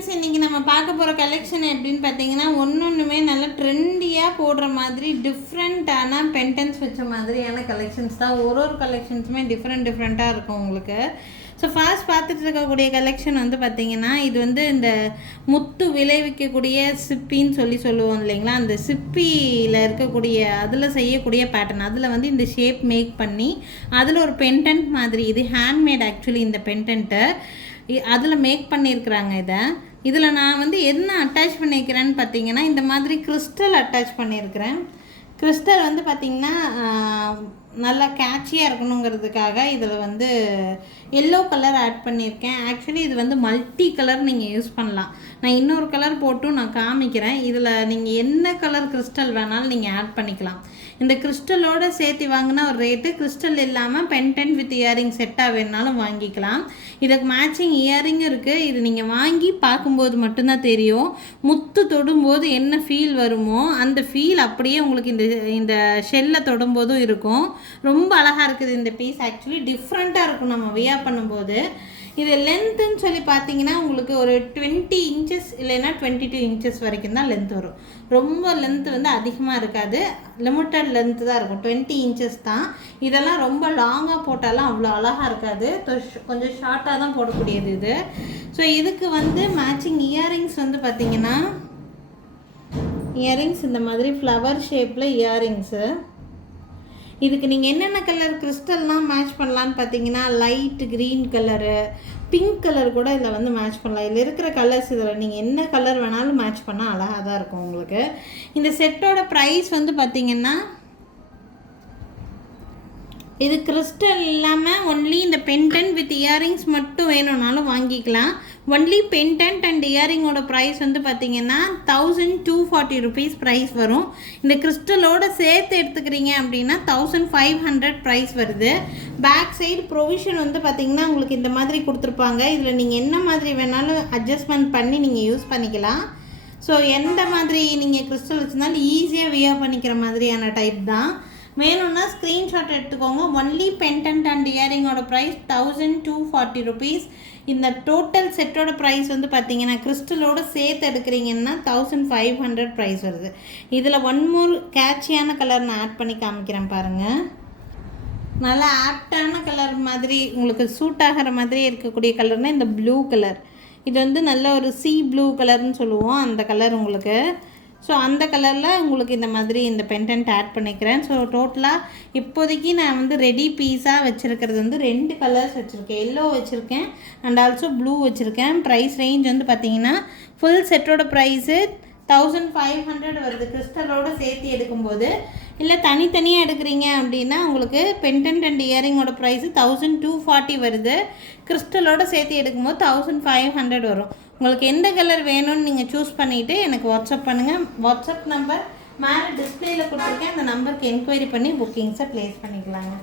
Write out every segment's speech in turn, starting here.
Friends, இன்றைக்கி நம்ம பார்க்க போகிற கலெக்ஷன் எப்படின்னு பார்த்தீங்கன்னா, ஒன்றுமே நல்லா ட்ரெண்டியாக போடுற மாதிரி டிஃப்ரெண்ட்டான பென்டென்ஸ் வச்ச மாதிரியான கலெக்ஷன்ஸ் தான். ஒரு கலெக்ஷன்ஸுமே டிஃப்ரெண்ட்டாக இருக்கும் உங்களுக்கு. ஸோ ஃபர்ஸ்ட் பார்த்துட்டு இருக்கக்கூடிய கலெக்ஷன் வந்து பார்த்திங்கன்னா, இது வந்து இந்த முத்து விளைவிக்கக்கூடிய சிப்பின்னு சொல்லுவோம் இல்லைங்களா, அந்த சிப்பியில் இருக்கக்கூடிய அதில் செய்யக்கூடிய பேட்டர்ன், அதில் வந்து இந்த ஷேப் மேக் பண்ணி அதில் ஒரு பென்டென்ட் மாதிரி, இது ஹேண்ட்மேட் ஆக்சுவலி இந்த பென்டென்ட்டை அதில் மேக் பண்ணியிருக்கிறாங்க. இதில் நான் வந்து என்ன அட்டாச் பண்ணியிருக்கிறேன்னு பார்த்தீங்கன்னா, இந்த மாதிரி கிறிஸ்டல் அட்டாச் பண்ணியிருக்கிறேன். கிறிஸ்டல் வந்து பார்த்திங்கன்னா நல்லா கேட்சியாக இருக்கணுங்கிறதுக்காக இதில் வந்து எல்லோ கலர் ஆட் பண்ணியிருக்கேன். ஆக்சுவலி இது வந்து மல்டி கலர் நீங்கள் யூஸ் பண்ணலாம். நான் இன்னொரு கலர் போட்டும் நான் காமிக்கிறேன். இதில் நீங்கள் என்ன கலர் கிறிஸ்டல் வேணாலும் நீங்கள் ஆட் பண்ணிக்கலாம். இந்த கிறிஸ்டலோடு சேர்த்து வாங்கினா ஒரு ரேட்டு, கிறிஸ்டல் இல்லாமல் பென்டென்ட் வித் இயரிங் செட்டாக வேணாலும் வாங்கிக்கலாம். இதுக்கு மேட்சிங் இயரிங்கும் இருக்குது. இது நீங்கள் வாங்கி பார்க்கும்போது மட்டும்தான் தெரியும். முத்து தொடும்போது என்ன ஃபீல் வருமோ அந்த ஃபீல் அப்படியே உங்களுக்கு இந்த ஷெல்லை தொடும்போதும் இருக்கும். ரொம்ப அழகாக இருக்குது இந்த பீஸ். ஆக்சுவலி டிஃப்ரெண்ட்டாக இருக்கும் நம்ம வியர் பண்ணும்போது. இது லென்த்துன்னு சொல்லி பார்த்தீங்கன்னா உங்களுக்கு ஒரு 20 இன்ச்சஸ் இல்லைன்னா 22 இன்ச்சஸ் வரைக்கும் தான் லென்த் வரும். ரொம்ப லென்த்து வந்து அதிகமாக இருக்காது, லிமிட்டட் லென்த்து தான் இருக்கும். 20 இன்ச்சஸ் தான். இதெல்லாம் ரொம்ப லாங்காக போட்டாலும் அவ்வளோ அழகாக இருக்காது, கொஞ்சம் ஷார்ட்டாக தான் போடக்கூடியது இது. ஸோ இதுக்கு வந்து மேட்சிங் இயரிங்ஸ் வந்து பார்த்திங்கன்னா, இயரிங்ஸ் இந்த மாதிரி ஃப்ளவர் ஷேப்பில் இயரிங்ஸு. இதுக்கு நீங்கள் என்னென்ன கலர் கிறிஸ்டல்லாம் மேட்ச் பண்ணலான்னு பார்த்தீங்கன்னா, light green colour, pink colour கூட இதில் வந்து மேட்ச் பண்ணலாம். இதில் இருக்கிற கலர்ஸ் இதில் நீங்கள் என்ன கலர் வேணாலும் மேட்ச் பண்ணால் அழகாக தான் இருக்கும் உங்களுக்கு. இந்த செட்டோட ப்ரைஸ் வந்து பார்த்திங்கன்னா, இது கிறிஸ்டல் இல்லாமல் ஒன்லி இந்த பென்டென்ட் வித் இயரிங்ஸ் மட்டும் வேணும்னாலும் வாங்கிக்கலாம். ஒன்லி பென்டென்ட் அண்ட் இயரிங்கோட ப்ரைஸ் வந்து பார்த்திங்கன்னா 1240 ருபீஸ் ப்ரைஸ் வரும். இந்த கிறிஸ்டலோடு சேர்த்து எடுத்துக்கிறீங்க அப்படின்னா 1500 ப்ரைஸ் வருது. பேக் சைடு ப்ரொவிஷன் வந்து பார்த்திங்கன்னா உங்களுக்கு இந்த மாதிரி கொடுத்துருப்பாங்க. இதில் நீங்கள் என்ன மாதிரி வேணாலும் அட்ஜஸ்ட்மெண்ட் பண்ணி நீங்கள் யூஸ் பண்ணிக்கலாம். ஸோ எந்த மாதிரி நீங்கள் கிறிஸ்டல் வச்சுருந்தாலும் ஈஸியாக வியர் பண்ணிக்கிற மாதிரியான டைப் தான். வேணும்னா ஸ்க்ரீன்ஷாட் எடுத்துக்கோங்க. ஒன்லி பென்டென்ட் அண்ட் இயரிங்கோட ப்ரைஸ் 1240 ருபீஸ். இந்த டோட்டல் செட்டோட ப்ரைஸ் வந்து பார்த்தீங்கன்னா கிறிஸ்டலோடு சேர்த்து எடுக்கிறீங்கன்னா 1500 ப்ரைஸ் வருது. இதில் ஒன் மோர் கேட்சியான கலர் நான் ஆட் பண்ணி காமிக்கிறேன் பாருங்கள். நல்லா ஆப்டான கலர் மாதிரி உங்களுக்கு சூட் ஆகிற மாதிரி இருக்கக்கூடிய கலர்னால் இந்த ப்ளூ கலர். இது வந்து நல்ல ஒரு சீ ப்ளூ கலர்னு சொல்லுவோம், அந்த கலர் உங்களுக்கு. ஸோ அந்த கலரில் உங்களுக்கு இந்த மாதிரி இந்த பென்டென்ட் ஆட் பண்ணிக்கிறேன். ஸோ டோட்டலாக இப்போதைக்கு நான் வந்து ரெடி பீஸாக வச்சுருக்கிறது வந்து 2 கலர்ஸ் வச்சுருக்கேன். எல்லோ வச்சுருக்கேன் அண்ட் ஆல்சோ ப்ளூ வச்சுருக்கேன். ப்ரைஸ் ரேஞ்ச் வந்து பார்த்திங்கன்னா ஃபுல் செட்டோட ப்ரைஸு 1500 வருது கிறிஸ்டலோடு சேர்த்து எடுக்கும்போது. இல்லை தனித்தனியாக எடுக்கிறீங்க அப்படின்னா உங்களுக்கு பென்டென்ட் அண்ட் இயரிங்கோட ப்ரைஸு 1240 வருது. கிறிஸ்டலோடு சேர்த்து எடுக்கும்போது 1500 வரும். உங்களுக்கு எந்த கலர் வேணும்னு நீங்கள் சூஸ் பண்ணிவிட்டு எனக்கு வாட்ஸ்அப் பண்ணுங்கள். வாட்ஸ்அப் நம்பர் மேலே டிஸ்பிளேயில் கொடுத்துருக்கேன். அந்த நம்பருக்கு என்கொயரி பண்ணி புக்கிங்ஸை ப்ளேஸ் பண்ணிக்கலாங்க.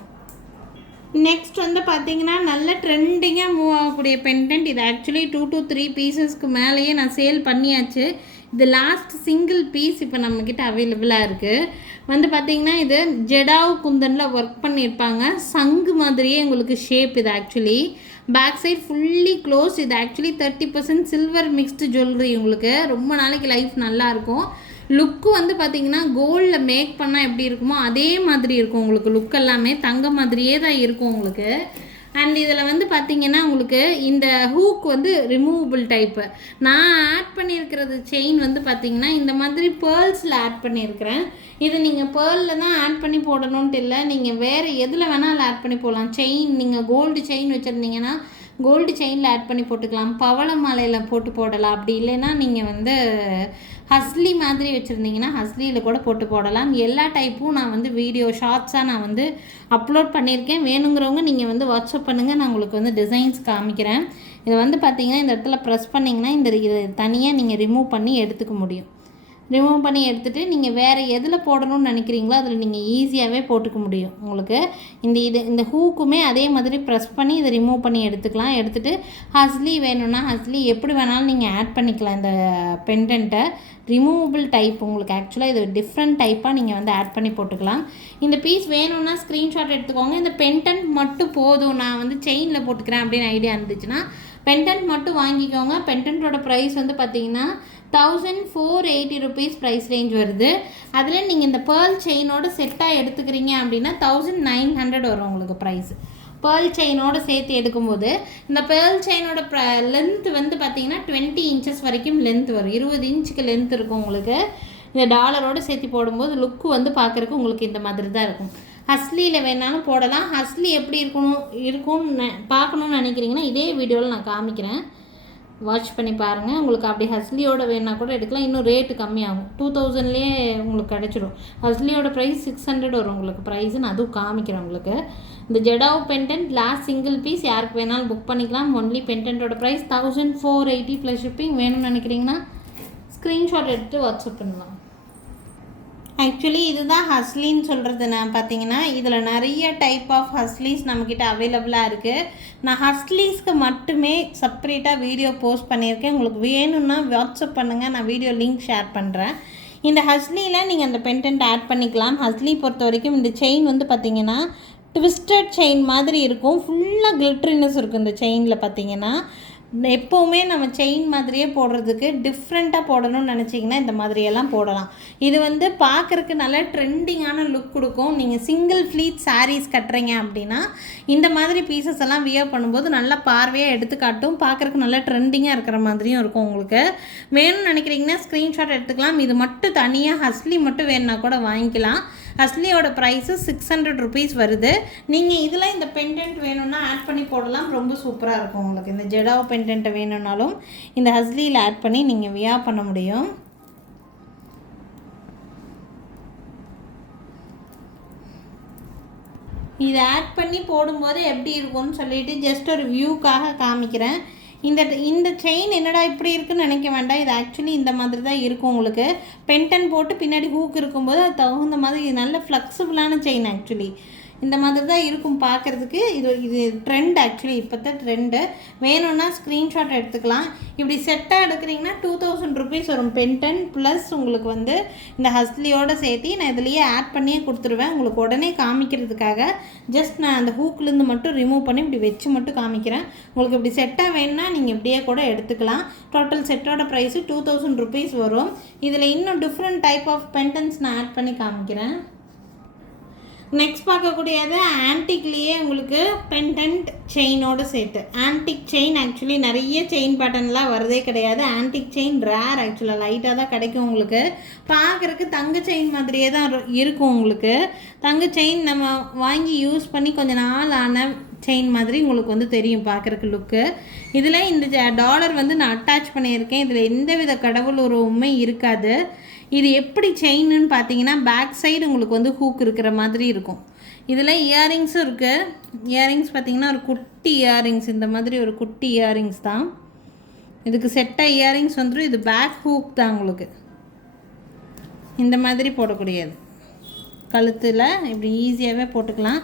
நெக்ஸ்ட் வந்து பார்த்திங்கன்னா நல்ல ட்ரெண்டிங்காக மூவ் ஆகக்கூடிய பென்டென்ட். இது ஆக்சுவலி 2 to 3 பீசஸ்க்கு மேலேயே நான் சேல் பண்ணியாச்சு. இது லாஸ்ட் சிங்கிள் பீஸ் இப்போ நம்மக்கிட்ட அவைலபிளாக இருக்குது. வந்து பார்த்திங்கன்னா இது ஜெடாவ் குந்தனில் ஒர்க் பண்ணியிருப்பாங்க. சங்கு மாதிரியே உங்களுக்கு ஷேப். இது actually back side fully close. இது ஆக்சுவலி 30% சில்வர் மிக்ஸ்டு ஜுவல்லரி. உங்களுக்கு ரொம்ப நாளைக்கு லைஃப் நல்லாயிருக்கும். லுக்கு வந்து பார்த்திங்கன்னா கோல்டில் மேக் பண்ணால் எப்படி இருக்குமோ அதே மாதிரி இருக்கும் உங்களுக்கு. லுக் எல்லாமே தங்க மாதிரியே தான் இருக்கும் உங்களுக்கு. அண்ட் இதில் வந்து பார்த்திங்கன்னா உங்களுக்கு இந்த ஹூக் வந்து ரிமூவபிள் டைப்பு. நான் ஆட் பண்ணியிருக்கிறது செயின் வந்து பார்த்திங்கன்னா இந்த மாதிரி பேர்ல்ஸில் ஆட் பண்ணியிருக்கிறேன். இது நீங்கள் பேர்லில் தான் ஆட் பண்ணி போடணுன்ட்டு இல்லை, நீங்கள் வேறு எதில் வேணாலும் ஆட் பண்ணி போடலாம். செயின் நீங்கள் கோல்டு செயின் வச்சுருந்தீங்கன்னா கோல்டு செயினில் ஆட் பண்ணி போட்டுக்கலாம், பவள மாலையில் போட்டு போடலாம். அப்படி இல்லைன்னா நீங்கள் வந்து ஹஸ்லி மாதிரி வச்சுருந்தீங்கன்னா ஹஸ்லியில் கூட போட்டு போடலாம். எல்லா டைப்பும் நான் வந்து வீடியோ ஷார்ட்ஸாக நான் வந்து அப்லோட் பண்ணியிருக்கேன். வேணுங்கிறவங்க நீங்கள் வந்து வாட்ஸ்அப் பண்ணுங்கள், நான் உங்களுக்கு வந்து டிசைன்ஸ் காமிக்கிறேன். இதை வந்து பார்த்திங்கன்னா இந்த இடத்துல ப்ரெஸ் பண்ணிங்கன்னா இது தனியாக நீங்கள் ரிமூவ் பண்ணி எடுத்துக்க முடியும். ரிமூவ் பண்ணி எடுத்துகிட்டு நீங்கள் வேறு எதில் போடணும்னு நினைக்கிறீங்களோ அதில் நீங்கள் ஈஸியாகவே போட்டுக்க முடியும் உங்களுக்கு. இந்த ஹூக்குமே அதே மாதிரி ப்ரெஸ் பண்ணி இதை ரிமூவ் பண்ணி எடுத்துக்கலாம். எடுத்துகிட்டு ஹஸ்லி வேணும்னா ஹஸ்லி எப்படி வேணாலும் நீங்கள் ஆட் பண்ணிக்கலாம். இந்த பென்டென்ட்டை ரிமூவபிள் டைப் உங்களுக்கு. ஆக்சுவலாக இது டிஃப்ரெண்ட் டைப்பாக நீங்கள் வந்து ஆட் பண்ணி போட்டுக்கலாம். இந்த பீஸ் வேணும்னா ஸ்க்ரீன்ஷாட் எடுத்துக்கோங்க. இந்த பென்டென்ட் மட்டும் போதும், நான் வந்து செயினில் போட்டுக்கிறேன் அப்படின்னு ஐடியா இருந்துச்சுன்னா பெண்டன்ட் மட்டும் வாங்கிக்கோங்க. பெண்டன்ட்டோட ப்ரைஸ் வந்து பார்த்திங்கன்னா 1480 rupees ப்ரைஸ் ரேஞ்ச் வருது. அதில் நீங்கள் இந்த பேர்ல் செயினோட செட்டாக எடுத்துக்கிறீங்க அப்படின்னா 1900 வரும் உங்களுக்கு ப்ரைஸ். பேர்ல் செயினோடு சேர்த்து எடுக்கும்போது இந்த பேர்ல் செயினோட லென்த் வந்து பார்த்திங்கன்னா 20 inches வரைக்கும் லென்த் வரும். 20 inch லென்த் இருக்கும் உங்களுக்கு. இந்த டாலரோடு சேர்த்து போடும்போது லுக்கு வந்து பார்க்குறக்கு உங்களுக்கு இந்த மாதிரி தான் இருக்கும். ஹஸ்லியில் வேணாலும் போடலாம். ஹஸ்லி எப்படி இருக்கும்னு பார்க்கணுன்னு நினைக்கிறீங்கன்னா இதே வீடியோவில் நான் காமிக்கிறேன், வாட்ச் பண்ணி பாருங்கள். உங்களுக்கு அப்படி ஹஸ்லியோட வேணா கூட எடுக்கலாம். இன்னும் ரேட்டு கம்மியாகும். 2000லேயே உங்களுக்கு கிடச்சிடும். ஹஸ்லியோட ப்ரைஸ் 600 வரும் உங்களுக்கு ப்ரைஸுன்னு அதுவும் காமிக்கிறேன் உங்களுக்கு. இந்த jadau pendant glass single piece யாருக்கு வேணாலும் புக் பண்ணிக்கலாம். ஒன்லி பெண்டன்ட்டோட ப்ரைஸ் 1480 ப்ளஸ் ஷிப்பிங். வேணும்னு நினைக்கிறீங்கன்னா ஸ்க்ரீன்ஷாட் எடுத்து வாட்ஸ்அப் பண்ணலாம். ஆக்சுவலி இதுதான் ஹஸ்லின்னு சொல்கிறது. நான் பார்த்தீங்கன்னா இதில் நிறைய டைப் ஆஃப் ஹஸ்லீஸ் நம்மக்கிட்ட அவைலபிளாக இருக்குது. நான் ஹஸ்லீஸ்க்கு மட்டுமே செப்பரேட்டாக வீடியோ போஸ்ட் பண்ணியிருக்கேன். உங்களுக்கு வேணும்னா வாட்ஸ்அப் பண்ணுங்கள், நான் வீடியோ லிங்க் ஷேர் பண்ணுறேன். இந்த ஹஸ்லியில் நீங்கள் அந்த பெண்டன்ட் ஆட் பண்ணிக்கலாம். ஹஸ்லி பொறுத்த வரைக்கும் இந்த செயின் வந்து பார்த்திங்கன்னா ட்விஸ்டட் செயின் மாதிரி இருக்கும். ஃபுல்லாக கிளிட்ரினஸ் இருக்கும் இந்த செயினில். பார்த்திங்கன்னா எப்போவுமே நம்ம செயின் மாதிரியே போடுறதுக்கு டிஃப்ரெண்ட்டாக போடணும்னு நினச்சிங்கன்னா இந்த மாதிரியெல்லாம் போடலாம். இது வந்து பார்க்குறக்கு நல்ல ட்ரெண்டிங்கான லுக் கொடுக்கும். நீங்கள் சிங்கிள் ஃப்ளீட் சாரீஸ் கட்டுறீங்க அப்படின்னா இந்த மாதிரி பீசஸ் எல்லாம் வியர் பண்ணும்போது நல்லா பார்வையாக எடுத்துக்காட்டும். பார்க்குறக்கு நல்லா ட்ரெண்டிங்காக இருக்கிற மாதிரியும் இருக்கும். உங்களுக்கு வேணும்னு நினைக்கிறீங்கன்னா ஸ்க்ரீன்ஷாட் எடுத்துக்கலாம். இது மட்டும் தனியாக ஹஸ்லி மட்டும் வேணுன்னா கூட வாங்கிக்கலாம். ஹஸ்லியோட ப்ரைஸு 600 rupees வருது. நீங்கள் இதில் இந்த பெண்டன்ட் வேணும்னா ஆட் பண்ணி போடலாம். ரொம்ப சூப்பராக இருக்கும் உங்களுக்கு. இந்த ஜெடாவ் பெண்டன்ட்டை வேணும்னாலும் இந்த ஹஸ்லியில் ஆட் பண்ணி நீங்கள் வியர் பண்ண முடியும். இதை ஆட் பண்ணி போடும்போது எப்படி இருக்கும்னு சொல்லிட்டு ஜஸ்ட் ஒரு வியூக்காக காமிக்கிறேன். இந்த செயின் என்னடா இப்படி இருக்குன்னு நினைக்க வேண்டாம். இது ஆக்சுவலி இந்த மாதிரி தான் இருக்கும் உங்களுக்கு. பென்டன் போட்டு பின்னாடி ஹூக் இருக்கும்போது அது தகுந்த மாதிரி நல்ல ஃப்ளெக்சிபிளான செயின். ஆக்சுவலி இந்த மாதிரி தான் இருக்கும் பார்க்குறதுக்கு. இது ட்ரெண்ட். ஆக்சுவலி இப்போ தான் ட்ரெண்டு. வேணும்னா ஸ்க்ரீன்ஷாட் எடுத்துக்கலாம். இப்படி செட்டாக எடுக்கிறீங்கன்னா 2000 rupees வரும் பென்டன் ப்ளஸ் உங்களுக்கு வந்து இந்த ஹஸ்லியோடு சேர்த்து நான் இதுலேயே ஆட் பண்ணியே கொடுத்துருவேன். உங்களுக்கு உடனே காமிக்கிறதுக்காக ஜஸ்ட் நான் அந்த ஹூக்லேருந்து மட்டும் ரிமூவ் பண்ணி இப்படி வச்சு மட்டும் காமிக்கிறேன். உங்களுக்கு இப்படி செட்டாக வேணும்னா நீங்கள் இப்படியே கூட எடுத்துக்கலாம். டோட்டல் செட்டோட ப்ரைஸு 2000 rupees வரும். இதில் இன்னும் டிஃப்ரெண்ட் டைப் ஆஃப் பென்டன்ஸ் நான் ஆட் பண்ணி காமிக்கிறேன். நெக்ஸ்ட் பார்க்கக்கூடியது ஆன்டிக்லேயே உங்களுக்கு பெண்டன்ட் செயினோடு சேர்த்து. ஆன்டிக் செயின் ஆக்சுவலி நிறைய செயின் பேட்டர்ன்லாம் வரதே கிடையாது. Antique chain rare. ஆக்சுவலாக லைட்டாக தான் கிடைக்கும் உங்களுக்கு. பார்க்குறக்கு தங்க செயின் மாதிரியே தான் இருக்கும் உங்களுக்கு. தங்க செயின் நம்ம வாங்கி யூஸ் பண்ணி கொஞ்சம் நாள் ஆன செயின் மாதிரி உங்களுக்கு வந்து தெரியும் பார்க்குறக்கு லுக்கு. இதில் இந்த டாலர் வந்து நான் அட்டாச் பண்ணியிருக்கேன். இதில் எந்தவித கடவுள் உருவமுமே இருக்காது. இது எப்படி செயின்னு பார்த்தீங்கன்னா பேக் சைடு உங்களுக்கு வந்து ஹூக் இருக்கிற மாதிரி இருக்கும். இதில் இயரிங்ஸும் இருக்குது. இயரிங்ஸ் பார்த்திங்கன்னா ஒரு குட்டி இயரிங்ஸ், இந்த மாதிரி ஒரு குட்டி இயரிங்ஸ் தான். இதுக்கு செட்டாக இயரிங்ஸ் வந்துடும். இது பேக் ஹூக் தான் உங்களுக்கு. இந்த மாதிரி போடக்கூடியது. கழுத்தில் இப்படி ஈஸியாகவே போட்டுக்கலாம்.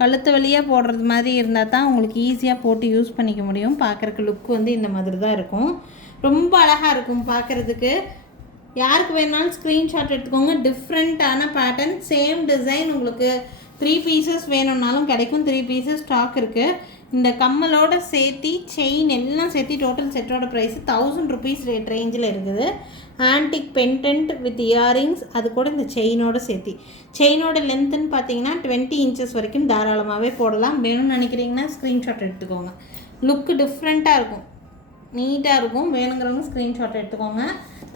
கழுத்து வழியாக போடுறது மாதிரி இருந்தால் தான் உங்களுக்கு ஈஸியாக போட்டு யூஸ் பண்ணிக்க முடியும். பார்க்குறக்கு லுக் வந்து இந்த மாதிரி தான் இருக்கும். ரொம்ப அழகாக இருக்கும் பார்க்குறதுக்கு. யாருக்கு வேணாலும் ஸ்க்ரீன்ஷாட் எடுத்துக்கோங்க. டிஃப்ரெண்ட்டான பேட்டர்ன், சேம் டிசைன். உங்களுக்கு 3 pieces வேணும்னாலும் கிடைக்கும். 3 pieces ஸ்டாக் இருக்குது. இந்த கம்மலோட சேர்த்தி செயின் எல்லாம் சேர்த்தி டோட்டல் செட்டோட ப்ரைஸ் 1000 rupees ரேட் ரேஞ்சில் இருக்குது. ஆன்டிக் பெண்டன்ட் வித் இயரிங்ஸ், அது கூட இந்த செயினோட சேர்த்தி. செயினோட லென்த்துன்னு பார்த்தீங்கன்னா 20 inches வரைக்கும் தாராளமாகவே போடலாம். வேணும்னு நினைக்கிறீங்கன்னா ஸ்க்ரீன்ஷாட் எடுத்துக்கோங்க. லுக்கு டிஃப்ரெண்ட்டாக இருக்கும், நீட்டாக இருக்கும். வேணுங்கிறவங்க ஸ்க்ரீன்ஷாட் எடுத்துக்கோங்க.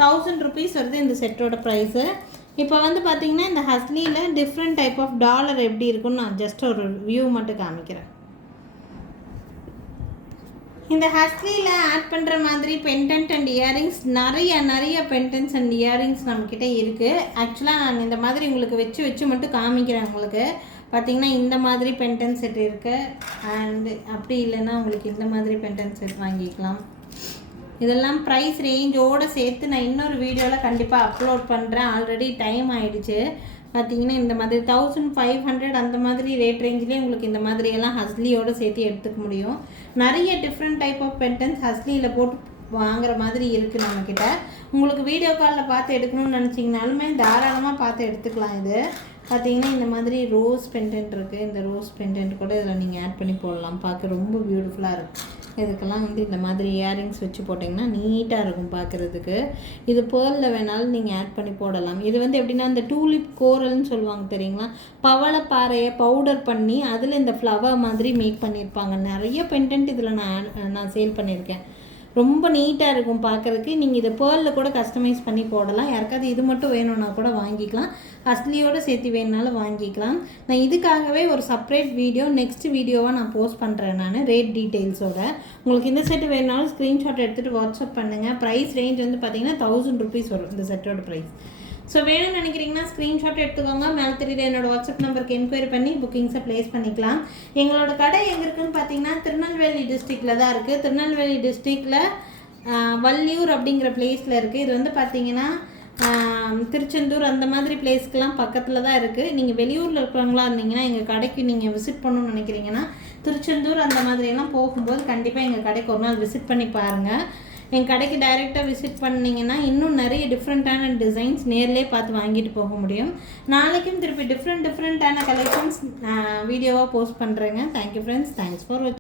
1000 rupees வருது இந்த செட்டோட ப்ரைஸு. இப்போ வந்து பார்த்திங்கன்னா இந்த ஹஸ்லியில் டிஃப்ரெண்ட் டைப் ஆஃப் டாலர் எப்படி இருக்குன்னு நான் ஜஸ்ட் ஒரு வியூ மட்டும் காமிக்கிறேன். இந்த ஹஸ்லியில் ஆட் பண்ணுற மாதிரி பெண்டன்ட் அண்ட் இயரிங்ஸ் நிறைய பெண்டன்ட்ஸ் அண்ட் இயரிங்ஸ் நம்மக்கிட்ட இருக்குது. ஆக்சுவலாக நான் இந்த மாதிரி உங்களுக்கு வச்சு மட்டும் காமிக்கிறேன். உங்களுக்கு பார்த்திங்கன்னா இந்த மாதிரி பெண்டன்ட் செட் இருக்குது. அண்டு அப்படி இல்லைன்னா உங்களுக்கு இந்த மாதிரி பெண்டன்ட் செட் வாங்கிக்கலாம். இதெல்லாம் ப்ரைஸ் ரேஞ்சோடு சேர்த்து நான் இன்னொரு வீடியோவில் கண்டிப்பாக அப்லோட் பண்ணுறேன். ஆல்ரெடி டைம் ஆகிடுச்சு. பார்த்திங்கன்னா இந்த மாதிரி 1500 அந்த மாதிரி ரேட் ரேஞ்சிலே உங்களுக்கு இந்த மாதிரியெல்லாம் ஹஸ்லியோடு சேர்த்து எடுத்துக்க முடியும். நிறைய டிஃப்ரெண்ட் டைப் ஆஃப் பெண்டன்ஸ் ஹஸ்லியில் போட்டு வாங்குற மாதிரி இருக்குது நம்மக்கிட்ட. உங்களுக்கு வீடியோ காலில் பார்த்து எடுக்கணும்னு நினச்சிங்கனாலுமே தாராளமாக பார்த்து எடுத்துக்கலாம். இது பார்த்திங்கன்னா இந்த மாதிரி ரோஸ் பெண்டன்ட் இருக்குது. இந்த ரோஸ் பெண்டன்ட் கூட இதில் நீங்கள் ஆட் பண்ணி போடலாம். பார்க்க ரொம்ப பியூட்டிஃபுல்லாக இருக்குது. இதுக்கெல்லாம் வந்து இந்த மாதிரி இயரிங்ஸ் வச்சு போட்டிங்கன்னா நீட்டாக இருக்கும் பார்க்குறதுக்கு. இது பேர்லில் வேணாலும் நீங்கள் ஆட் பண்ணி போடலாம். இது வந்து எப்படின்னா இந்த டூலிப் கோரல்னு சொல்லுவாங்க தெரியுங்களா, பவளப்பாறையை பவுடர் பண்ணி அதில் இந்த ஃப்ளவர் மாதிரி மேக் பண்ணியிருப்பாங்க. நிறைய பெண்டன்ட் இதில் நான் சேல் பண்ணியிருக்கேன். ரொம்ப நீட்டாக இருக்கும் பார்க்குறதுக்கு. நீங்கள் இதை பேர்லில் கூட கஸ்டமைஸ் பண்ணி போடலாம். யாருக்காவது இது மட்டும் வேணும்னா கூட வாங்கிக்கலாம், அஸ்லியோடு சேர்த்து வேணுனாலும் வாங்கிக்கலாம். நான் இதுக்காகவே ஒரு செப்பரேட் வீடியோ நெக்ஸ்ட் வீடியோவாக நான் போஸ்ட் பண்ணுறேன் நான் ரேட் டீட்டெயில்ஸோட. உங்களுக்கு இந்த செட்டு வேணுனாலும் ஸ்க்ரீன்ஷாட் எடுத்துகிட்டு வாட்ஸ்அப் பண்ணுங்கள். ப்ரைஸ் ரேஞ்ச் வந்து பார்த்திங்கன்னா 1000 rupees வரும் இந்த செட்டோட ப்ரைஸ். ஸோ வேணும்னு நினைக்கிறீங்கன்னா ஸ்க்ரீன்ஷாட் எடுத்துக்கோங்க. மேலே தெரியுற என்னோடய வாட்ஸ்அப் நம்பருக்கு என்கொயரி பண்ணி புக்கிங்ஸை ப்ளேஸ் பண்ணிக்கலாம். எங்களோட கடை எங்கே இருக்குதுன்னு பார்த்தீங்கன்னா திருநெல்வேலி டிஸ்ட்ரிக்டில் தான் இருக்குது. திருநெல்வேலி டிஸ்ட்ரிக்டில் வள்ளியூர் அப்படிங்கிற பிளேஸில் இருக்குது. இது வந்து பார்த்திங்கன்னா திருச்செந்தூர் அந்த மாதிரி பிளேஸ்க்கெலாம் பக்கத்தில் தான் இருக்குது. நீங்கள் வெளியூரில் இருக்கிறவங்களா இருந்தீங்கன்னா எங்கள் கடைக்கு நீங்கள் விசிட் பண்ணணும்னு நினைக்கிறீங்கன்னா திருச்செந்தூர் அந்த மாதிரியெல்லாம் போகும்போது கண்டிப்பாக எங்கள் கடைக்கு ஒரு நாள் விசிட் பண்ணி பாருங்கள். எங்கள் கடைக்கு டைரெக்டாக விசிட் பண்ணிங்கன்னா இன்னும் நிறைய டிஃப்ரெண்ட்டான டிசைன்ஸ் நேர்லேயே பார்த்து வாங்கிட்டு போக முடியும். நாளைக்கும் திருப்பி டிஃப்ரெண்ட்டான கலெக்ஷன்ஸ் வீடியோவாக போஸ்ட் பண்ணுறேங்க. தேங்க்யூ ஃப்ரெண்ட்ஸ், தேங்க்ஸ் ஃபார் வாட்சிங்.